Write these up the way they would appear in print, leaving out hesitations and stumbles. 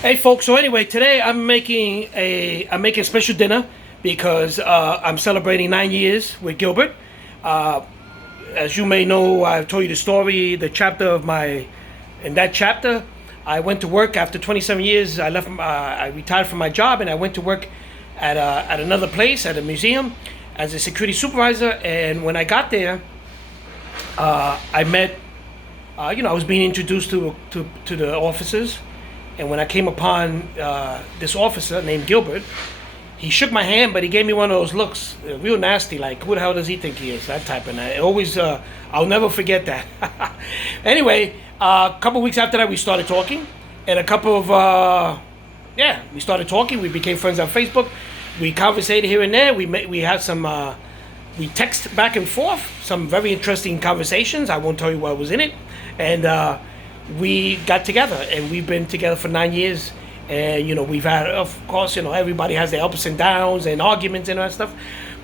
Hey folks, so anyway, today I'm making a special dinner because I'm celebrating 9 years with Gilbert. Uh, as you may know, I've told you the story, the chapter of my. In that chapter, I went to work after 27 years. I left. I retired from my job and I went to work at another place at a museum as a security supervisor. And when I got there, I met. I was being introduced to the officers. And when I came upon this officer named Gilbert, he shook my hand, but he gave me one of those looks, real nasty, like, who the hell does he think he is? That type. And I'll never forget that. Anyway, a couple weeks after that, we started talking. And we started talking. We became friends on Facebook. We conversated here and there. We had we text back and forth, some very interesting conversations. I won't tell you what was in it. And, we got together and we've been together for 9 years, and we've had, of course, everybody has their ups and downs and arguments and all that stuff,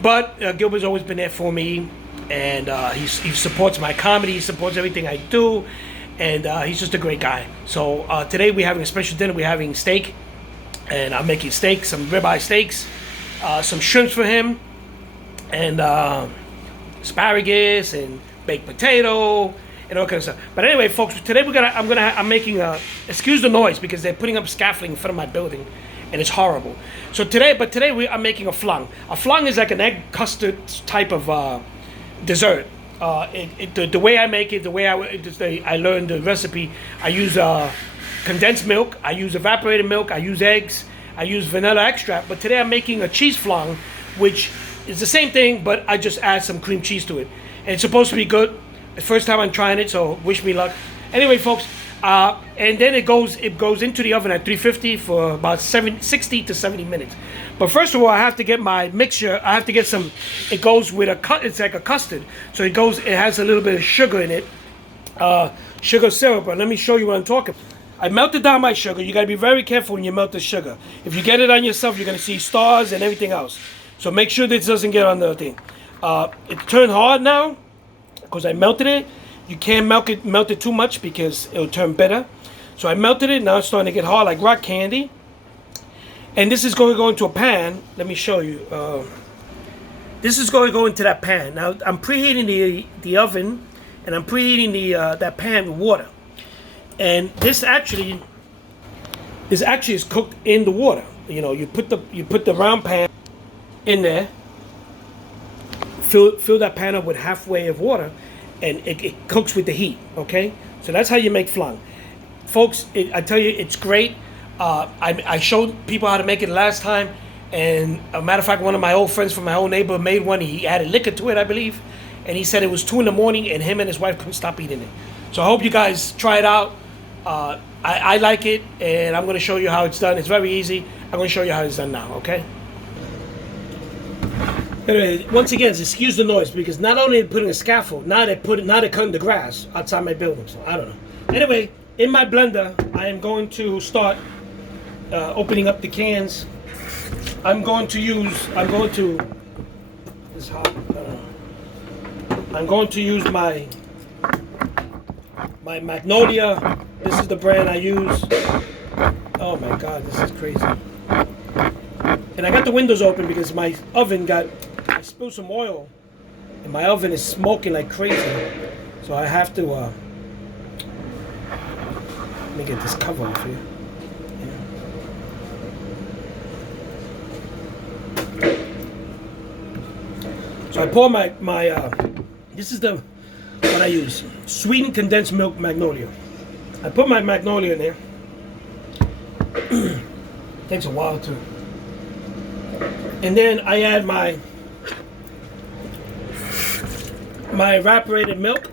but Gilbert's always been there for me, and he supports my comedy, he supports everything I do, and he's just a great guy. So today we're having a special dinner. We're having steak, and I'm making steak, some ribeye steaks, some shrimps for him, and asparagus and baked potato and all kinds of stuff. But anyway, folks, today I'm making excuse the noise because they're putting up scaffolding in front of my building, and it's horrible. So today I'm making a flan. A flan is like an egg custard type of dessert. The way I make it, I learned the recipe. I use condensed milk. I use evaporated milk. I use eggs. I use vanilla extract. But today I'm making a cheese flan, which is the same thing, but I just add some cream cheese to it, and it's supposed to be good. The first time I'm trying it, so wish me luck. Anyway, folks, and then it goes into the oven at 350 for about 60 to 70 minutes. But first of all, I have to get my mixture. I have to get some. It goes with it's like a custard, so it has a little bit of sugar in it, sugar syrup. But let me show you what I'm talking. I melted down my sugar. You gotta be very careful when you melt the sugar. If you get it on yourself, you're gonna see stars and everything else. So make sure this doesn't get on the thing. It turned hard now, because I melted it. You can't melt it too much because it'll turn bitter. So I melted it. Now it's starting to get hard like rock candy. And this is going to go into a pan. Let me show you. This is going to go into that pan. Now I'm preheating the oven, and I'm preheating that pan with water. And this actually is cooked in the water. You put the round pan in there. Fill that pan up with halfway of water, and it cooks with the heat, okay? So that's how you make flan. Folks, I tell you, it's great. I showed people how to make it last time, and a matter of fact, one of my old friends from my old neighbor made one. He added liquor to it, I believe, and he said it was 2 in the morning, and him and his wife couldn't stop eating it. So I hope you guys try it out. I like it, and I'm going to show you how it's done. It's very easy. I'm going to show you how it's done now, okay? Anyway, once again, excuse the noise, because not only are they putting a scaffold, now they're cutting the grass outside my building. So I don't know. Anyway, in my blender, I am going to start opening up the cans. I'm going to use my Magnolia. This is the brand I use. Oh my God, this is crazy. And I got the windows open because my oven I spilled some oil, and my oven is smoking like crazy. So I have to, let me get this cover off here. Yeah. So I pour this is what I use, sweetened condensed milk Magnolia. I put my Magnolia in there. Takes a while to. And then I add my evaporated milk.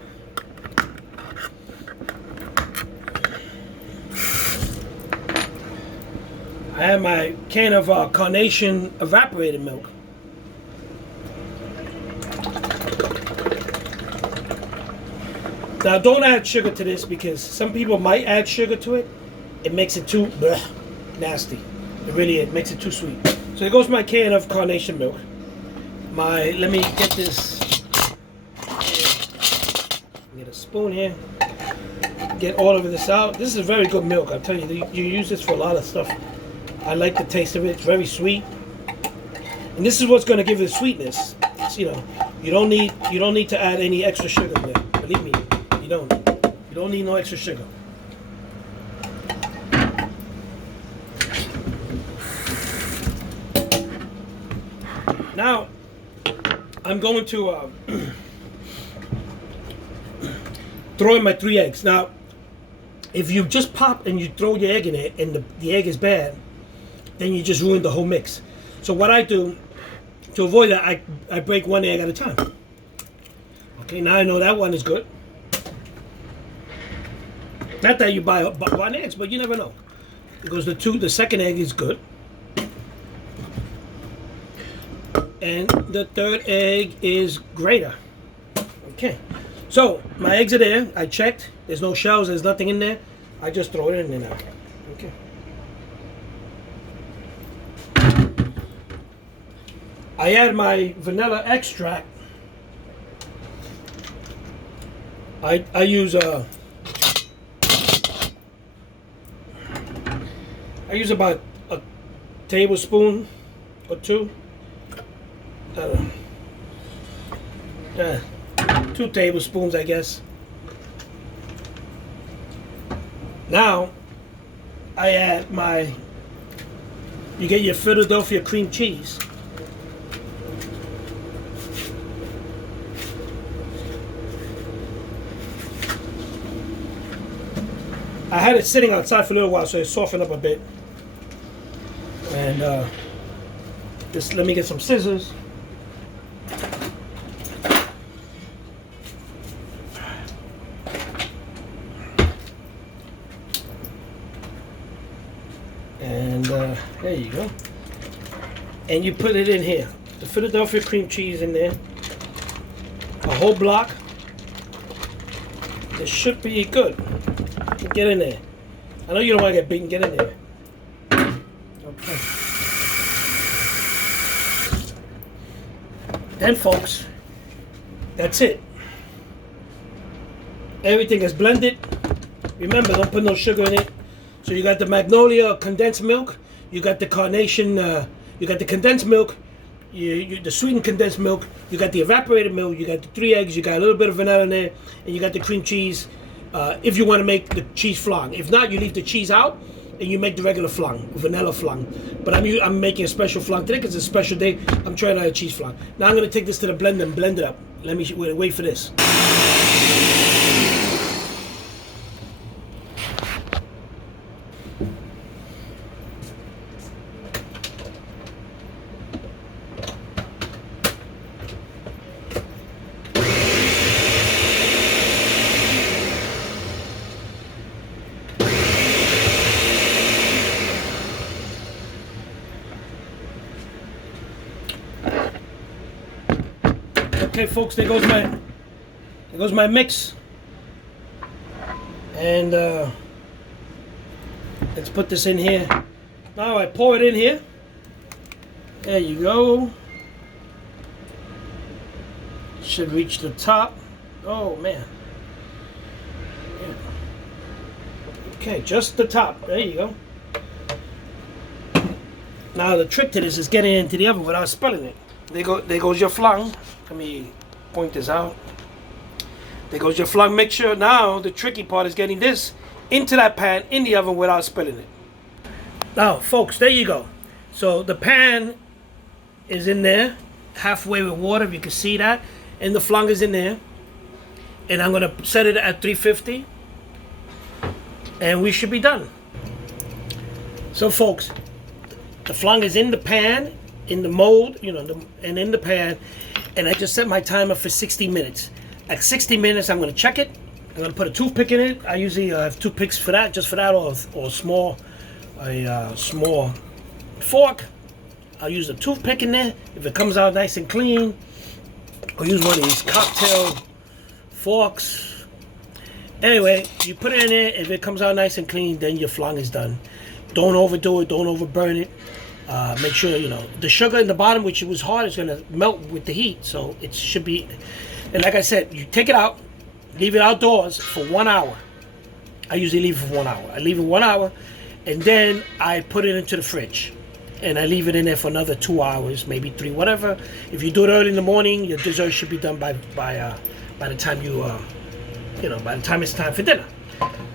I add my can of Carnation evaporated milk. Now don't add sugar to this, because some people might add sugar to it. It makes it too nasty. It makes it too sweet. So there goes my can of Carnation milk. Let me get this. Get a spoon here. get all of this out. This is very good milk. I'll tell you, you use this for a lot of stuff. I like the taste of it. It's very sweet, and this is what's going to give it sweetness. It's, you know, you don't need to add any extra sugar in there. Believe me, you don't. You don't need no extra sugar. Now, I'm going to throw in my 3 eggs. Now, if you just pop and you throw your egg in it and the egg is bad, then you just ruin the whole mix. So what I do, to avoid that, I break 1 egg at a time. Okay, now I know that one is good. Not that you buy 1 egg, but you never know. Because the second egg is good. And the third egg is greater. Okay, so my eggs are there. I checked. There's no shells. There's nothing in there. I just throw it in there now. Okay. I add my vanilla extract. I use about a tablespoon or 2. 2 tablespoons, I guess. Now, I add you get your Philadelphia cream cheese. I had it sitting outside for a little while, so it softened up a bit. And just let me get some scissors. And there you go. And you put it in here. The Philadelphia cream cheese in there. A whole block. This should be good. Get in there. I know you don't want to get beaten. Get in there. Okay. Then, folks, that's it. Everything is blended. Remember, don't put no sugar in it. So you got the Magnolia condensed milk. You got the Carnation. You got the condensed milk. The sweetened condensed milk. You got the evaporated milk. You got the 3 eggs. You got a little bit of vanilla in there, and you got the cream cheese. If you want to make the cheese flan. If not, you leave the cheese out and you make the regular flan, vanilla flan. But I'm making a special flan today because it's a special day. I'm trying out a cheese flan. Now I'm going to take this to the blender and blend it up. Let me wait for this. Okay, folks, there goes my mix, and let's put this in here. Now I pour it in here. There you go. Should reach the top. Oh man. Yeah. Okay, just the top. There you go. Now the trick to this is getting it into the oven without spilling it. There goes your flan. Let me point this out. There goes your flan mixture. Now the tricky part is getting this into that pan in the oven without spilling it. Now, folks, there you go. So the pan is in there, halfway with water, if you can see that, and the flan is in there. And I'm gonna set it at 350, and we should be done. So, folks, the flan is in the pan, in the mold, and in the pan, and I just set my timer for 60 minutes. At 60 minutes, I'm going to check it. I'm going to put a toothpick in it. I usually have toothpicks for that, just for that, or a small fork. I'll use a toothpick in there. If it comes out nice and clean, I'll use one of these cocktail forks. Anyway, you put it in there. If it comes out nice and clean, then your flan is done. Don't overdo it. Don't overburn it. Make sure, the sugar in the bottom, which was hard, is going to melt with the heat. So it should be, and like I said, you take it out, leave it outdoors for 1 hour. I usually leave it for 1 hour. I leave it 1 hour, and then I put it into the fridge, and I leave it in there for another 2 hours, maybe 3, whatever. If you do it early in the morning, your dessert should be done by the time by the time it's time for dinner.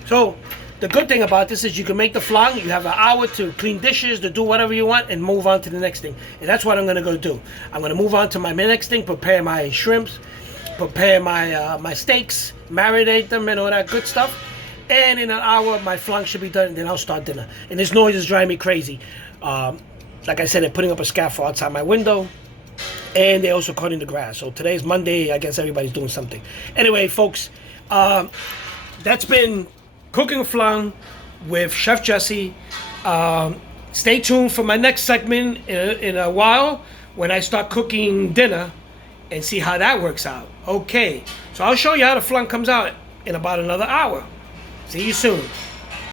So the good thing about this is you can make the flan. You have an hour to clean dishes, to do whatever you want, and move on to the next thing. And that's what I'm gonna go do. I'm gonna move on to my next thing. Prepare my shrimps, prepare my steaks, marinate them, and all that good stuff. And in an hour, my flan should be done, and then I'll start dinner. And this noise is driving me crazy. Like I said, they're putting up a scaffold outside my window, and they're also cutting the grass. So today's Monday. I guess everybody's doing something. Anyway, folks, that's been Cooking Flan with Chef Jesse. Stay tuned for my next segment in a while when I start cooking dinner and see how that works out. Okay, so I'll show you how the flan comes out in about another hour. See you soon.